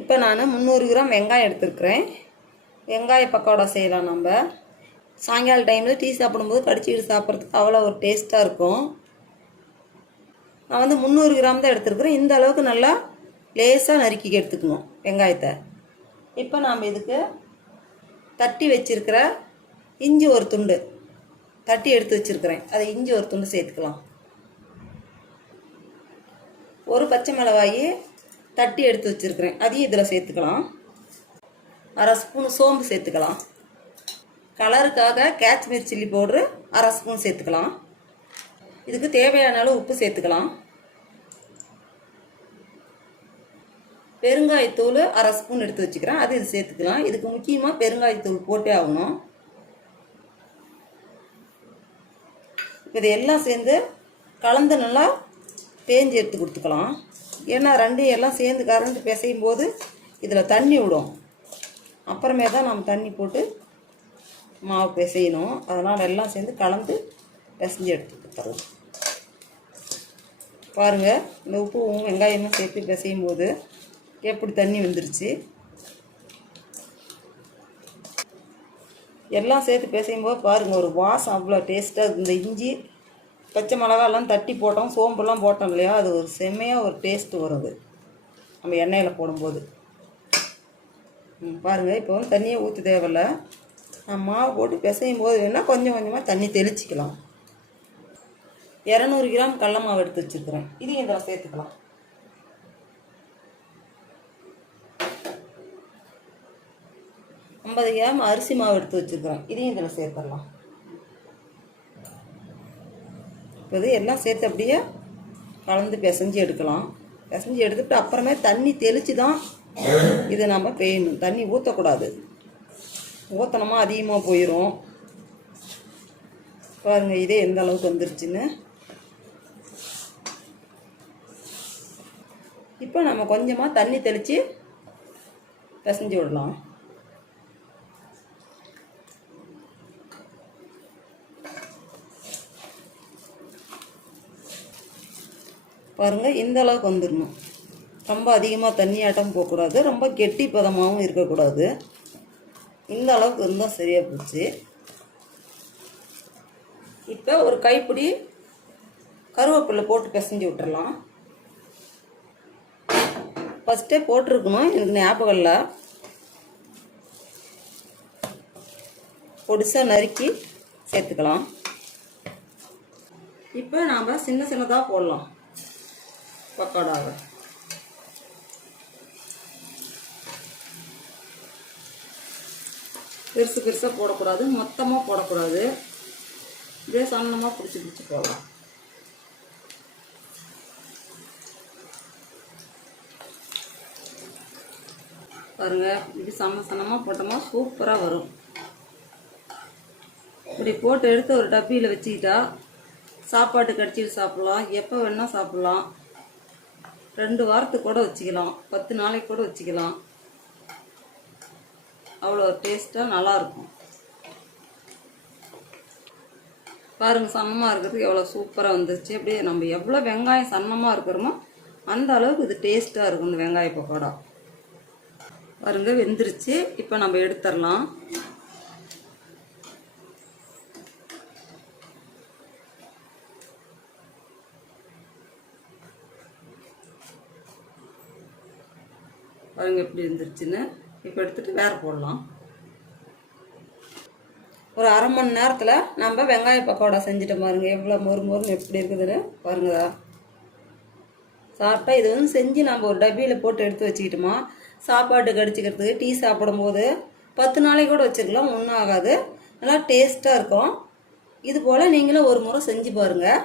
இப்போ நான் 300 கிராம் வெங்காயம் எடுத்துருக்குறேன். வெங்காய பக்கோடா செய்யலாம். நம்ம சாயங்கால டைமில் டீ சாப்பிடும்போது கடிச்சிக்கிட்டு சாப்பிட்றதுக்கு அவ்வளோ ஒரு டேஸ்ட்டாக இருக்கும். நான் வந்து 300 கிராம் தான் எடுத்துருக்குறேன். இந்த அளவுக்கு நல்லா லேசாக நறுக்கி எடுத்துக்கணும் வெங்காயத்தை. இப்போ நாம் இதுக்கு தட்டி வச்சுருக்கிற இஞ்சி ஒரு துண்டு தட்டி எடுத்து வச்சுருக்கிறேன். அதை இஞ்சி ஒரு துண்டு சேர்த்துக்கலாம். ஒரு பச்சை மிளகாய் தட்டி எடுத்து வச்சுருக்கிறேன், அதையும் இதில் சேர்த்துக்கலாம். அரை ஸ்பூன் சோம்பு சேர்த்துக்கலாம். கலருக்காக காஷ்மீர் சில்லி பவுட்ரு அரை ஸ்பூன் சேர்த்துக்கலாம். இதுக்கு தேவையான அளவு உப்பு சேர்த்துக்கலாம். பெருங்காயத்தூள் அரை ஸ்பூன் எடுத்து வச்சுக்கிறேன், அது இது சேர்த்துக்கலாம். இதுக்கு முக்கியமாக பெருங்காயத்தூள் போட்டே ஆகணும். இது எல்லாம் சேர்ந்து கலந்து நல்லா பேஞ்சு எடுத்து கொடுத்துக்கலாம். ஏன்னா ரெண்டையும் எல்லாம் சேர்ந்து கரண்டு பிசையும் போது இதில் தண்ணி விடும். அப்புறமே தான் நம்ம தண்ணி போட்டு மாவு பிசையணும். அதனால் எல்லாம் சேர்ந்து கலந்து பிசைஞ்சு எடுத்து கொடுத்துடலாம். பாருங்கள், இந்த உப்பும் வெங்காயமும் சேர்த்து பிசையும் போது எப்படி தண்ணி வந்துருச்சு. எல்லாம் சேர்த்து பிசையும் போது பாருங்கள், ஒரு வாசம் அவ்வளோ டேஸ்ட்டாக. இந்த இஞ்சி பச்சை மிளகாலாம் தட்டி போட்டோம், சோம்புலாம் போட்டோம் இல்லையா, அது ஒரு செம்மையாக ஒரு டேஸ்ட்டு வருது நம்ம எண்ணெயில் போடும்போது. பாருங்கள், இப்போ வந்து தண்ணியை ஊற்ற தேவையில்ல. மாவு போட்டு பிசையும் போது வேணால் கொஞ்சம் கொஞ்சமாக தண்ணி தெளிச்சிக்கலாம். 200 கிராம் கடல மாவு எடுத்து வச்சுருக்கிறேன், இதையும் இதில் சேர்த்துக்கலாம். ஐம்பது கிராம் அரிசி மாவு எடுத்து வச்சுருக்கிறேன், இதையும் இதில் சேர்த்துடலாம். இப்போ இது எல்லாம் சேர்த்து அப்படியே கலந்து பிசைஞ்சு எடுக்கலாம். பிசைஞ்சு எடுத்துட்டு அப்புறமே தண்ணி தெளித்து தான் இதை நம்ம பெய்யணும். தண்ணி ஊற்றக்கூடாது, ஊற்றினோமா அதிகமாக போயிடும். பாருங்கள், இதே எந்த அளவுக்கு வந்துருச்சுன்னு. இப்போ நம்ம கொஞ்சமாக தண்ணி தெளித்து பிசைஞ்சு விடலாம். பாருங்கள், இந்த அளவுக்கு வந்துடணும். ரொம்ப அதிகமாக தண்ணி ஆட்டம் போகக்கூடாது, ரொம்ப கெட்டி பதமாகவும் இருக்கக்கூடாது. இந்த அளவுக்கு இருந்தால் சரியாக போச்சு. இப்போ ஒரு கைப்பிடி கருவேப்பிலை போட்டு பிசைஞ்சு விட்டுறலாம். ஃபஸ்ட்டே போட்டிருக்கணும், எனக்கு ஞாபகம் இல்லை. பொடிசாக நறுக்கி சேர்த்துக்கலாம். இப்போ நாம் சின்ன சின்னதாக போடலாம் பக்கோடாவை. பெருசு பெருசாக போடக்கூடாது, மொத்தமாக போடக்கூடாது. இதே சன்னமாக பிடிச்சி பிடிச்சி போடலாம். பாருங்கள், இப்படி சன்னமாக போட்டோமா சூப்பராக வரும். இப்படி போட்டு எடுத்து ஒரு டப்பியில் வச்சுக்கிட்டா சாப்பாட்டு கடிச்சிட்டு சாப்பிட்லாம், எப்போ வேணால் சாப்பிட்லாம். 2 வாரத்துக்கு கூட வச்சுக்கலாம், 10 நாளைக்கு கூட வச்சுக்கலாம். அவ்வளோ டேஸ்ட்டாக நல்லாயிருக்கும். பாருங்கள், சன்னமாக இருக்கிறதுக்கு எவ்வளோ சூப்பராக வந்துருச்சு. அப்படியே நம்ம எவ்வளோ வெங்காயம் சன்னமாக இருக்கிறோமோ அந்த அளவுக்கு இது டேஸ்ட்டாக இருக்கும் இந்த வெங்காய பக்கோடா. பாருங்கள், வெந்துருச்சு. இப்போ நம்ம எடுத்துடலாம். பாருங்கள் எப்படி இருந்துருச்சுன்னு. இப்போ எடுத்துகிட்டு வேறு போடலாம். ஒரு அரை மணி நேரத்தில் நம்ம வெங்காய பக்கோடா செஞ்சுட்டு பாருங்கள் எவ்வளோ மொறுமொறுன்னு எப்படி இருக்குதுன்னு. பாருங்கதா, சாப்பிட்டா இது வந்து செஞ்சு நம்ம ஒரு டப்பியில் போட்டு எடுத்து வச்சுக்கிட்டோமா சாப்பாட்டு கடிச்சிக்கிறதுக்கு டீ சாப்பிடும்போது 10 நாளைக்கு கூட வச்சுருக்கலாம், ஒன்றும் ஆகாது. நல்லா டேஸ்ட்டாக இருக்கும். இது போல் நீங்களும் ஒரு முறை செஞ்சு பாருங்கள்.